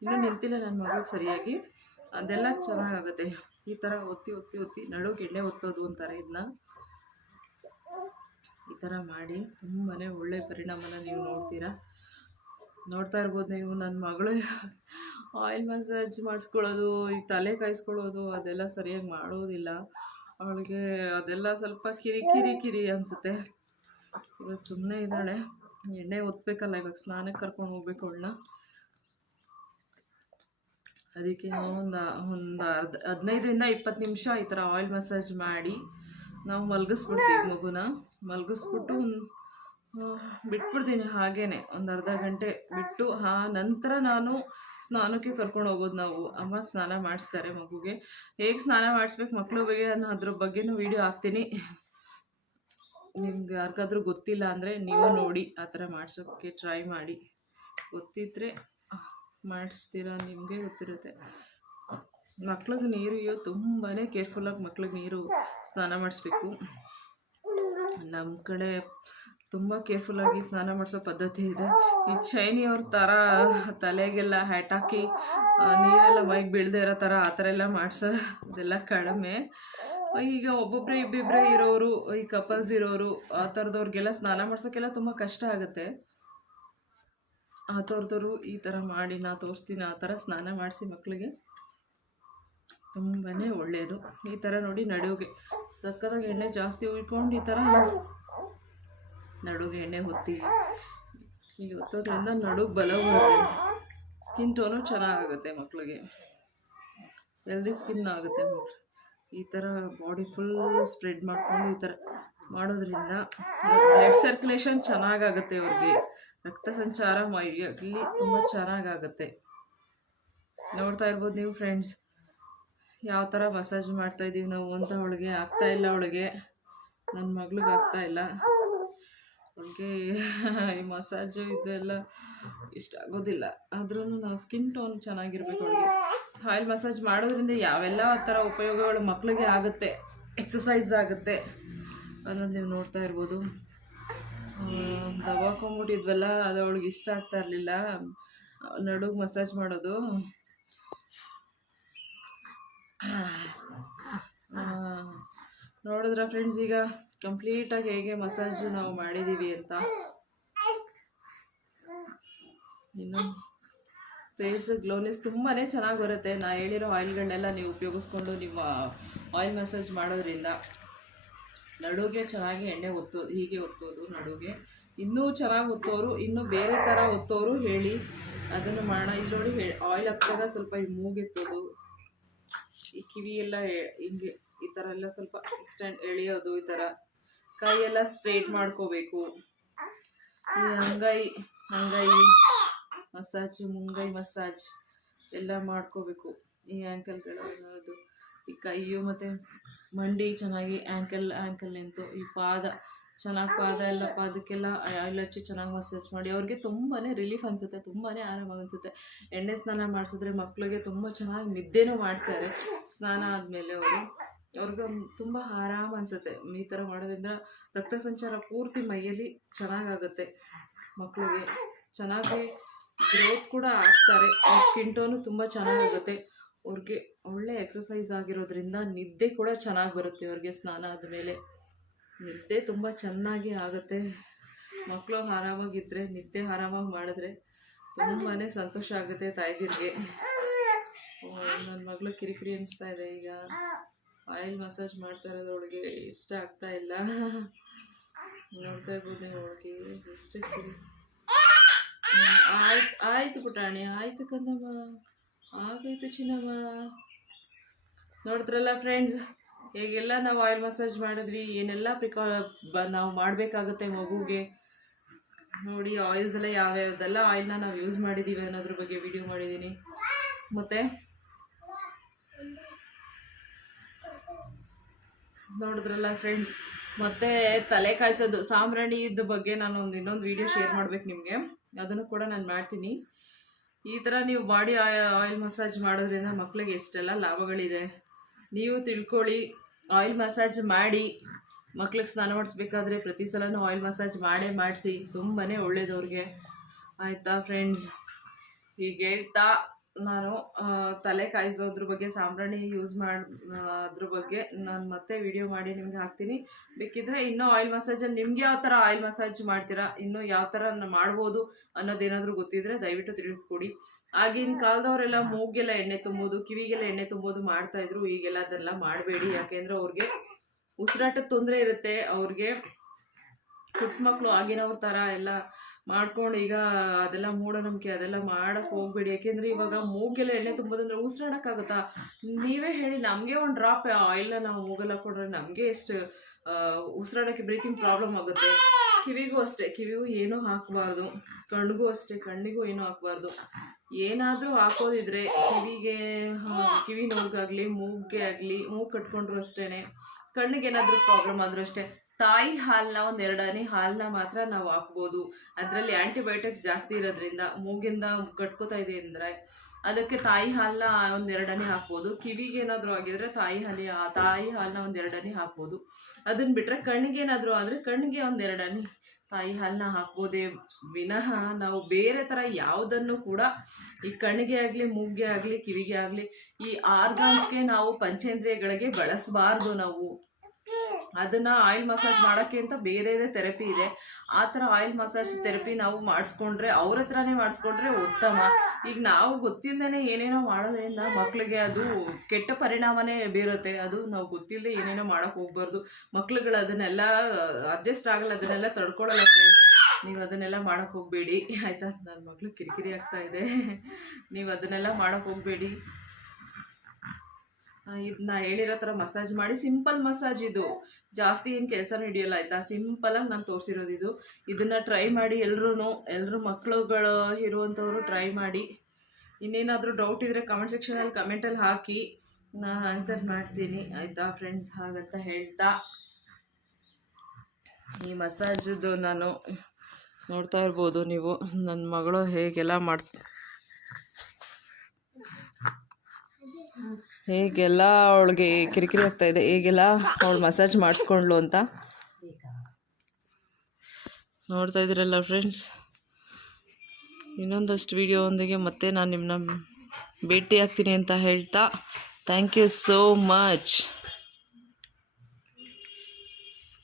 ಇನ್ನೂ ನಿಂತಿಲ್ಲ ನನ್ನ ಮಗಳಿಗೆ ಸರಿಯಾಗಿ, ಅದೆಲ್ಲ ಚೆನ್ನಾಗಾಗುತ್ತೆ. ಈ ಥರ ಒತ್ತಿ ಒತ್ತಿ ಒತ್ತಿ ನಡುಗೆ ಎಣ್ಣೆ ಒತ್ತೋದು ಅಂತಾರೆ ಇದನ್ನ. ಈ ಥರ ಮಾಡಿ ತುಂಬಾ ಒಳ್ಳೆಯ ಪರಿಣಾಮನ ನೀವು ನೋಡ್ತಾ ಇರ್ಬೋದು ನೀವು. ನನ್ನ ಮಗಳು ಆಯಿಲ್ ಮಸಾಜ್ ಮಾಡಿಸ್ಕೊಳ್ಳೋದು, ಈ ತಲೆ ಕಾಯಿಸ್ಕೊಳ್ಳೋದು ಅದೆಲ್ಲ ಸರಿಯಾಗಿ ಮಾಡೋದಿಲ್ಲ. ಅವಳಿಗೆ ಅದೆಲ್ಲ ಸ್ವಲ್ಪ ಕಿರಿ ಅನಿಸುತ್ತೆ. ಇವಾಗ ಸುಮ್ಮನೆ ಇದ್ದಾಳೆ, ಎಣ್ಣೆ ಒತ್ತಬೇಕಲ್ಲ, ಇವಾಗ ಸ್ನಾನಕ್ಕೆ ಕರ್ಕೊಂಡು ಹೋಗ್ಬೇಕು ಅವಳನ್ನ. ಅದಕ್ಕೆ ಒಂದು 15-20 ನಿಮಿಷ ಈ ಥರ ಆಯಿಲ್ ಮಸಾಜ್ ಮಾಡಿ ನಾವು ಮಲಗಿಸ್ಬಿಡ್ತೀವಿ ಮಗುನ. ಮಲಗಿಸ್ಬಿಟ್ಟು ಬಿಟ್ಬಿಡ್ತೀನಿ ಹಾಗೇ ಒಂದು ಅರ್ಧ ಗಂಟೆ ಬಿಟ್ಟು ನಂತರ ನಾನು ಸ್ನಾನಕ್ಕೆ ಕರ್ಕೊಂಡು ಹೋಗೋದು ನಾವು. ಅಮ್ಮ ಸ್ನಾನ ಮಾಡಿಸ್ತಾರೆ ಮಗುಗೆ. ಹೇಗೆ ಸ್ನಾನ ಮಾಡಿಸ್ಬೇಕು ಮಕ್ಕಳ ಬಗ್ಗೆ ಅದ್ರ ಬಗ್ಗೆನೂ ವೀಡಿಯೋ ಹಾಕ್ತೀನಿ. ನಿಮ್ಗೆ ಯಾರಿಗಾದ್ರೂ ಗೊತ್ತಿಲ್ಲ ಅಂದರೆ ನೀವು ನೋಡಿ ಆ ಥರ ಮಾಡಿಸೋಕ್ಕೆ ಟ್ರೈ ಮಾಡಿ. ಗೊತ್ತಿದ್ದರೆ ಮಾಡಿಸ್ತೀರಾ, ನಿಮಗೆ ಗೊತ್ತಿರುತ್ತೆ. ಮಕ್ಳಿಗೆ ನೀರು ತುಂಬಾ ಕೇರ್ಫುಲ್ಲಾಗಿ ಮಕ್ಳಿಗೆ ನೀರು ಸ್ನಾನ ಮಾಡಿಸ್ಬೇಕು. ನಮ್ಮ ಕಡೆ ತುಂಬ ಕೇರ್ಫುಲ್ಲಾಗಿ ಸ್ನಾನ ಮಾಡಿಸೋ ಪದ್ಧತಿ ಇದೆ. ಈ ಚೈನಿಯವ್ರ ಥರ ತಲೆಗೆಲ್ಲ ಹ್ಯಾಟ್ ಹಾಕಿ ನೀರೆಲ್ಲ ಮೈಗೆ ಬೀಳದೇ ಇರೋ ಥರ ಆ ಥರ ಎಲ್ಲ ಮಾಡಿಸೋದೆಲ್ಲ ಕಡಿಮೆ. ಈಗ ಒಬ್ಬೊಬ್ಬರೇ ಇಬ್ಬಿಬ್ಬರೇ ಇರೋರು, ಈ ಕಪಲ್ಸ್ ಇರೋರು, ಆ ಥರದವ್ರಿಗೆಲ್ಲ ಸ್ನಾನ ಮಾಡ್ಸೋಕ್ಕೆಲ್ಲ ತುಂಬ ಕಷ್ಟ ಆಗುತ್ತೆ. ಆ ಥರದವರು ಈ ಥರ ಮಾಡಿ ನಾ ತೋರಿಸ್ತೀನಿ. ಆ ಥರ ಸ್ನಾನ ಮಾಡಿಸಿ ಮಕ್ಕಳಿಗೆ ತುಂಬಾ ಒಳ್ಳೆಯದು. ಈ ಥರ ನೋಡಿ ನಡುವಿಗೆ ಸಕ್ಕತ್ತಾಗಿ ಎಣ್ಣೆ ಜಾಸ್ತಿ ಉಯ್ಕೊಂಡು ಈ ಥರ ನಡುಗೆ ಎಣ್ಣೆ ಹೊತ್ತೀವಿ. ಈಗ ಹೊತ್ತೋದ್ರಿಂದ ನಡುಗೆ ಬಲ ಬರುತ್ತೆ, ಸ್ಕಿನ್ ಟೋನು ಚೆನ್ನಾಗುತ್ತೆ ಮಕ್ಕಳಿಗೆ, ಹೆಲ್ದಿ ಸ್ಕಿನ್ ಆಗುತ್ತೆ. ಈ ಥರ ಬಾಡಿ ಫುಲ್ ಸ್ಪ್ರೆಡ್ ಮಾಡಿಕೊಂಡು ಈ ಥರ ಮಾಡೋದ್ರಿಂದ ಬ್ಲಡ್ ಸರ್ಕ್ಯುಲೇಷನ್ ಚೆನ್ನಾಗಾಗುತ್ತೆ. ಅವ್ರಿಗೆ ರಕ್ತ ಸಂಚಾರ ಮೈಯಲ್ಲಿ ತುಂಬ ಚೆನ್ನಾಗಾಗುತ್ತೆ. ನೋಡ್ತಾ ಇರ್ಬೋದು ನೀವು ಫ್ರೆಂಡ್ಸ್, ಯಾವ ಥರ ಮಸಾಜ್ ಮಾಡ್ತಾಯಿದ್ದೀವಿ ನಾವು ಅಂತ. ಅವಳಿಗೆ ಆಗ್ತಾಯಿಲ್ಲ, ಅವಳಿಗೆ ನನ್ನ ಮಗಳಿಗೆ ಆಗ್ತಾಯಿಲ್ಲ. ಅವಳಿಗೆ ಈ ಮಸಾಜು ಇದೆಲ್ಲ ಇಷ್ಟ ಆಗೋದಿಲ್ಲ. ಆದ್ರೂ ನಾವು ಸ್ಕಿನ್ ಟೋನ್ ಚೆನ್ನಾಗಿರ್ಬೇಕು ಅವಳಿಗೆ. ಆಯಿಲ್ ಮಸಾಜ್ ಮಾಡೋದ್ರಿಂದ ಯಾವೆಲ್ಲ ಥರ ಉಪಯೋಗಗಳು ಮಕ್ಕಳಿಗೆ ಆಗುತ್ತೆ, ಎಕ್ಸಸೈಸ್ ಆಗುತ್ತೆ ಅನ್ನೋದು ನೀವು ನೋಡ್ತಾ ಇರ್ಬೋದು. ದವಾಕೊಂಬಿಟ್ಟಿದ್ವಲ್ಲ, ಅದು ಅವಳಿಗೆ ಇಷ್ಟ ಆಗ್ತಾ ಇರಲಿಲ್ಲ ನಡುಗೆ ಮಸಾಜ್ ಮಾಡೋದು. ನೋಡಿದ್ರ ಫ್ರೆಂಡ್ಸ್, ಈಗ ಕಂಪ್ಲೀಟಾಗಿ ಹೇಗೆ ಮಸಾಜ್ ನಾವು ಮಾಡಿದ್ದೀವಿ ಅಂತ. ಇನ್ನು ಫೇಸ್ ಗ್ಲೋನೆಸ್ ತುಂಬಾ ಚೆನ್ನಾಗಿ ಬರುತ್ತೆ. ನಾ ಹೇಳಿರೋ ಆಯಿಲ್ಗಳನ್ನೆಲ್ಲ ನೀವು ಉಪಯೋಗಿಸ್ಕೊಂಡು ನೀವು ಆಯಿಲ್ ಮಸಾಜ್ ಮಾಡೋದ್ರಿಂದ ನಡುಗೆ ಚೆನ್ನಾಗಿ ಎಣ್ಣೆ ಒತ್ತೋದು, ಹೀಗೆ ಒತ್ತೋದು ನಡುಗೆ. ಇನ್ನೂ ಚೆನ್ನಾಗಿ ಒತ್ತೋರು, ಇನ್ನೂ ಬೇರೆ ಥರ ಒತ್ತೋರು ಹೇಳಿ, ಅದನ್ನು ಮಾಡೋಣ. ಇಲ್ಲಿ ನೋಡಿ ಆಯಿಲ್ ಹಾಕಿದಾಗ ಸ್ವಲ್ಪ ಈ ಮೂಗೆತ್ತೋದು, ಈ ಕಿವಿ ಎಲ್ಲ ಹಿಂಗೆ ಈ ಥರ ಎಲ್ಲ ಸ್ವಲ್ಪ ಎಕ್ಸ್ಟೆಂಡ್ ಎಳೆಯೋದು, ಈ ಥರ ಕೈಯೆಲ್ಲ ಸ್ಟ್ರೇಟ್ ಮಾಡ್ಕೋಬೇಕು. ಈ ಅಂಗೈ ಮಸಾಜ್, ಮುಂಗೈ ಮಸಾಜ್ ಎಲ್ಲ ಮಾಡ್ಕೋಬೇಕು. ಈ ಆ್ಯಂಕಲ್ಗಳದು, ಈ ಕೈಯು ಮತ್ತು ಮಂಡಿ ಚೆನ್ನಾಗಿ ಆ್ಯಂಕಲ್ ನಿಂತು, ಈ ಪಾದ ಚೆನ್ನಾಗಿ ಪಾದಕ್ಕೆಲ್ಲ ಆಯಿಲ್ ಹಚ್ಚಿ ಚೆನ್ನಾಗಿ ಮಸಾಜ್ ಮಾಡಿ ಅವ್ರಿಗೆ ತುಂಬಾ ರಿಲೀಫ್ ಅನಿಸುತ್ತೆ, ತುಂಬಾ ಆರಾಮಾಗಿ ಅನಿಸುತ್ತೆ. ಎಣ್ಣೆ ಸ್ನಾನ ಮಾಡಿಸಿದ್ರೆ ಮಕ್ಕಳಿಗೆ ತುಂಬ ಚೆನ್ನಾಗಿ ನಿದ್ದೆನೂ ಮಾಡ್ತಾರೆ ಸ್ನಾನ ಆದಮೇಲೆ. ಅವ್ರಿಗೆ ತುಂಬ ಆರಾಮ ಅನಿಸುತ್ತೆ. ಈ ಥರ ಮಾಡೋದ್ರಿಂದ ರಕ್ತ ಸಂಚಾರ ಪೂರ್ತಿ ಮೈಯಲ್ಲಿ ಚೆನ್ನಾಗಾಗುತ್ತೆ. ಮಕ್ಕಳಿಗೆ ಚೆನ್ನಾಗಿ ಗ್ರೋತ್ ಕೂಡ ಆಗ್ತಾರೆ. ಸ್ಕಿನ್ ಟೋನು ತುಂಬ ಚೆನ್ನಾಗಾಗುತ್ತೆ. ಅವ್ರಿಗೆ ಒಳ್ಳೆ ಎಕ್ಸಸೈಸ್ ಆಗಿರೋದ್ರಿಂದ ನಿದ್ದೆ ಕೂಡ ಚೆನ್ನಾಗಿ ಬರುತ್ತೆ. ಅವ್ರಿಗೆ ಸ್ನಾನ ಆದಮೇಲೆ ನಿದ್ದೆ ತುಂಬ ಚೆನ್ನಾಗಿ ಆಗುತ್ತೆ. ಮಕ್ಕಳು ಆರಾಮಾಗಿದ್ದರೆ, ನಿದ್ದೆ ಆರಾಮಾಗಿ ಮಾಡಿದ್ರೆ ತುಂಬಾ ಸಂತೋಷ ಆಗುತ್ತೆ ತಾಯ್ದಿರಿಗೆ. ನನ್ನ ಮಗಳು ಕಿರಿಕಿರಿ ಅನಿಸ್ತಾ ಇದೆ. ಈಗ ಆಯಿಲ್ ಮಸಾಜ್ ಮಾಡ್ತಾ ಇರೋದು ಅವಳಿಗೆ ಇಷ್ಟ ಆಗ್ತಾ ಇಲ್ಲ. ನೋಡ್ತಾ ಇರ್ಬೋದು ಅವಳಿಗೆ ಇಷ್ಟ. ಆಯಿತು ಪುಟಾಣಿ, ಆಯಿತು ಕಂದಮ್ಮ, ಆಗೋಯ್ತು ಚಿನ್ನಮ್ಮ. ನೋಡಿದ್ರಲ್ಲ ಫ್ರೆಂಡ್ಸ್, ಹೇಗೆಲ್ಲ ನಾವು ಆಯಿಲ್ ಮಸಾಜ್ ಮಾಡಿದ್ವಿ, ಏನೆಲ್ಲ ನಾವು ಮಾಡಬೇಕಾಗುತ್ತೆ ಮಗುಗೆ. ನೋಡಿ ಆಯಿಲ್ಸ್ ಎಲ್ಲ ಯಾವ್ಯಾವ್ದೆಲ್ಲ ಆಯಿಲ್ನ ನಾವು ಯೂಸ್ ಮಾಡಿದ್ದೀವಿ ಅನ್ನೋದ್ರ ಬಗ್ಗೆ ವಿಡಿಯೋ ಮಾಡಿದ್ದೀನಿ. ಮತ್ತು ನೋಡಿದ್ರಲ್ಲ ಫ್ರೆಂಡ್ಸ್, ಮತ್ತು ತಲೆ ಕಾಯಿಸೋದು, ಸಾಂಬ್ರಾಣಿದ ಬಗ್ಗೆ ನಾನು ಇನ್ನೊಂದು ವಿಡಿಯೋ ಶೇರ್ ಮಾಡ್ಬೇಕು ನಿಮಗೆ, ಅದನ್ನು ಕೂಡ ನಾನು ಮಾಡ್ತೀನಿ. ಈ ಥರ ನೀವು ಬಾಡಿ ಆಯಿಲ್ ಮಸಾಜ್ ಮಾಡೋದ್ರಿಂದ ಮಕ್ಕಳಿಗೆ ಎಷ್ಟೆಲ್ಲ ಲಾಭಗಳಿದೆ ನೀವು ತಿಳ್ಕೊಳ್ಳಿ. ಆಯಿಲ್ ಮಸಾಜ್ ಮಾಡಿ ಮಕ್ಳಿಗೆ ಸ್ನಾನ ಮಾಡಿಸ್ಬೇಕಾದ್ರೆ ಪ್ರತಿ ಸಲನೂ ಆಯಿಲ್ ಮಸಾಜ್ ಮಾಡಿಸಿ ತುಂಬಾ ಒಳ್ಳೇದು ಅವ್ರಿಗೆ. ಆಯಿತಾ ಫ್ರೆಂಡ್ಸ್, ಹೀಗೆ ಹೇಳ್ತಾ ನಾನು ತಲೆ ಕಾಯಿಸೋದ್ರ ಬಗ್ಗೆ, ಸಾಂಬ್ರಾಣಿ ಯೂಸ್ ಅದ್ರ ಬಗ್ಗೆ ನಾನು ಮತ್ತೆ ವಿಡಿಯೋ ಮಾಡಿ ನಿಮ್ಗೆ ಹಾಕ್ತೀನಿ. ಬೇಕಿದ್ರೆ ಇನ್ನೂ ಆಯಿಲ್ ಮಸಾಜಲ್ಲಿ ನಿಮ್ಗೆ ಯಾವ ಥರ ಆಯಿಲ್ ಮಸಾಜ್ ಮಾಡ್ತೀರಾ, ಇನ್ನೂ ಯಾವ ಥರ ಮಾಡ್ಬೋದು ಅನ್ನೋದೇನಾದರೂ ಗೊತ್ತಿದ್ರೆ ದಯವಿಟ್ಟು ತಿಳಿಸ್ಕೊಡಿ. ಆಗಿನ ಕಾಲದವರೆಲ್ಲ ಮೂಗೆಲ್ಲ ಎಣ್ಣೆ ತುಂಬೋದು, ಕಿವಿಗೆಲ್ಲ ಎಣ್ಣೆ ತುಂಬೋದು ಮಾಡ್ತಾಯಿದ್ರು. ಈಗೆಲ್ಲ ಅದೆಲ್ಲ ಮಾಡಬೇಡಿ, ಯಾಕೆಂದರೆ ಅವ್ರಿಗೆ ಉಸಿರಾಟದ ತೊಂದರೆ ಇರುತ್ತೆ. ಅವ್ರಿಗೆ ಪುಟ್ಟ ಮಕ್ಕಳು ಆಗಿನವ್ರ ಥರ ಎಲ್ಲ ಮಾಡ್ಕೊಂಡು ಈಗ ಅದೆಲ್ಲ ಮೂಢನಂಬಿಕೆ ಅದೆಲ್ಲ ಮಾಡೋಕ್ಕೆ ಹೋಗ್ಬೇಡಿ. ಯಾಕೆಂದರೆ ಇವಾಗ ಮೂಗೆಲ್ಲ ಎಣ್ಣೆ ತುಂಬೋದಂದ್ರೆ ಉಸಿರಾಡೋಕ್ಕಾಗುತ್ತಾ? ನೀವೇ ಹೇಳಿ, ನಮಗೆ ಒಂದು ಡ್ರಾಪ್ ಆಯಿಲ್ನ ನಾವು ಮೂಗಲ್ಲಿ ಹಾಕ್ಕೊಂಡ್ರೆ ನಮಗೆ ಎಷ್ಟು ಉಸಿರಾಡೋಕ್ಕೆ ಬ್ರೀತಿಂಗ್ ಪ್ರಾಬ್ಲಮ್ ಆಗುತ್ತೆ. ಕಿವಿಗೂ ಅಷ್ಟೇ, ಕಿವಿಗೂ ಏನೂ ಹಾಕಬಾರ್ದು. ಕಣ್ಣಿಗೂ ಅಷ್ಟೇ, ಕಣ್ಣಿಗೂ ಏನೂ ಹಾಕಬಾರ್ದು. ಏನಾದರೂ ಹಾಕೋದಿದ್ರೆ ಕಿವಿ ನೋವಿಗಾಗಲಿ, ಮೂಗಿಗೆ ಆಗಲಿ, ಮೂಗು ಕಟ್ಕೊಂಡ್ರು ಅಷ್ಟೇ. ಕಣ್ಣಿಗೆ ಏನಾದರೂ ಪ್ರಾಬ್ಲಮ್ ಆದರೂ ಅಷ್ಟೇ, ತಾಯಿ ಹಾಲನ್ನ 1-2 ಹನಿ ಹಾಲನ್ನ ಮಾತ್ರ ನಾವು ಹಾಕ್ಬೋದು. ಅದರಲ್ಲಿ ಆ್ಯಂಟಿಬಯೋಟಿಕ್ಸ್ ಜಾಸ್ತಿ ಇರೋದ್ರಿಂದ ಮೂಗಿಂದ ಕಟ್ಕೋತಾ ಇದೆ ಅಂದರೆ ಅದಕ್ಕೆ ತಾಯಿ ಹಾಲನ್ನ 1-2 ಹನಿ ಹಾಕ್ಬೋದು. ಕಿವಿಗೆ ಏನಾದರೂ ಆಗಿದ್ರೆ ತಾಯಿ ಹಾಲನ್ನ 1-2 ಹನಿ ಹಾಕ್ಬೋದು. ಅದನ್ನು ಬಿಟ್ಟರೆ ಕಣ್ಣಿಗೆ ಏನಾದರೂ ಆದರೆ ಕಣ್ಣಿಗೆ 1-2 ಹನಿ ತಾಯಿ ಹಾಲನ್ನ ಹಾಕ್ಬೋದೇ ವಿನಃ ನಾವು ಬೇರೆ ಥರ ಯಾವುದನ್ನು ಕೂಡ ಈ ಕಣ್ಣಿಗೆ ಆಗಲಿ, ಮೂಗಿಗೆ ಆಗಲಿ, ಕಿವಿಗೆ ಆಗಲಿ, ಈ ಆರ್ಗಾನ್ಸ್ಗೆ ನಾವು ಪಂಚೇಂದ್ರಿಯಗಳಿಗೆ ಬಳಸಬಾರ್ದು. ನಾವು ಅದನ್ನು ಆಯಿಲ್ ಮಸಾಜ್ ಮಾಡೋಕ್ಕೆ ಅಂತ ಬೇರೆದೇ ಥೆರಪಿ ಇದೆ. ಆ ಥರ ಆಯಿಲ್ ಮಸಾಜ್ ಥೆರಪಿ ನಾವು ಮಾಡಿಸ್ಕೊಂಡ್ರೆ, ಅವ್ರ ಹತ್ರನೇ ಮಾಡಿಸ್ಕೊಂಡ್ರೆ ಉತ್ತಮ. ಈಗ ನಾವು ಗೊತ್ತಿಲ್ಲದೇ ಏನೇನೋ ಮಾಡೋದ್ರಿಂದ ಮಕ್ಕಳಿಗೆ ಅದು ಕೆಟ್ಟ ಪರಿಣಾಮನೇ ಬೀರುತ್ತೆ. ಅದು ನಾವು ಗೊತ್ತಿಲ್ಲದೆ ಏನೇನೋ ಮಾಡೋಕ್ಕೆ ಹೋಗ್ಬಾರ್ದು. ಮಕ್ಳುಗಳು ಅದನ್ನೆಲ್ಲ ಅಡ್ಜಸ್ಟ್ ಆಗಲ್ಲ, ಅದನ್ನೆಲ್ಲ ತಡ್ಕೊಳ್ಳಲ್ಲ. ನೀವು ಅದನ್ನೆಲ್ಲ ಮಾಡೋಕ್ಕೆ ಹೋಗಬೇಡಿ, ಆಯಿತಾ? ನನ್ನ ಮಗಳು ಕಿರಿಕಿರಿ ಆಗ್ತಾ ಇದೆ. ನೀವು ಅದನ್ನೆಲ್ಲ ಮಾಡೋಕ್ಕೆ ಹೋಗಬೇಡಿ. ಇದನ್ನ ಹೇಳಿರೋ ಥರ ಮಸಾಜ್ ಮಾಡಿ, ಸಿಂಪಲ್ ಮಸಾಜ್ ಇದು, ಜಾಸ್ತಿ ಏನು ಕೆಲಸನೂ ಹಿಡಿಯೋಲ್ಲ, ಆಯಿತಾ? ಸಿಂಪಲಾಗಿ ನಾನು ತೋರಿಸಿರೋದು ಇದು. ಇದನ್ನು ಟ್ರೈ ಮಾಡಿ ಎಲ್ಲರೂ ಮಕ್ಕಳುಗಳು ಇರುವಂಥವ್ರು ಟ್ರೈ ಮಾಡಿ. ಇನ್ನೇನಾದರೂ ಡೌಟ್ ಇದ್ದರೆ ಕಮೆಂಟ್ ಸೆಕ್ಷನಲ್ಲಿ ಕಮೆಂಟಲ್ಲಿ ಹಾಕಿ, ನಾನು ಆನ್ಸರ್ ಮಾಡ್ತೀನಿ, ಆಯಿತಾ ಫ್ರೆಂಡ್ಸ್? ಹಾಗಂತ ಹೇಳ್ತಾ ಈ ಮಸಾಜದ್ದು ನಾನು ನೋಡ್ತಾ ಇರ್ಬೋದು ನೀವು, ನನ್ನ ಮಗಳು ಹೇಗೆಲ್ಲ ಹೇಗೆಲ್ಲ ಅವಳಿಗೆ ಕಿರಿಕಿರಿ ಆಗ್ತಾಯಿದೆ, ಹೇಗೆಲ್ಲ ಅವಳು ಮಸಾಜ್ ಮಾಡಿಸ್ಕೊಂಡ್ಲು ಅಂತ ನೋಡ್ತಾ ಇದ್ದೀರಲ್ಲ ಫ್ರೆಂಡ್ಸ್. ಇನ್ನೊಂದಷ್ಟು ವಿಡಿಯೋದೊಂದಿಗೆ ಮತ್ತೆ ನಾನು ನಿಮ್ಮನ್ನ ಭೇಟಿ ಆಗ್ತೀನಿ ಅಂತ ಹೇಳ್ತಾ, ಥ್ಯಾಂಕ್ ಯು ಸೋ ಮಚ್.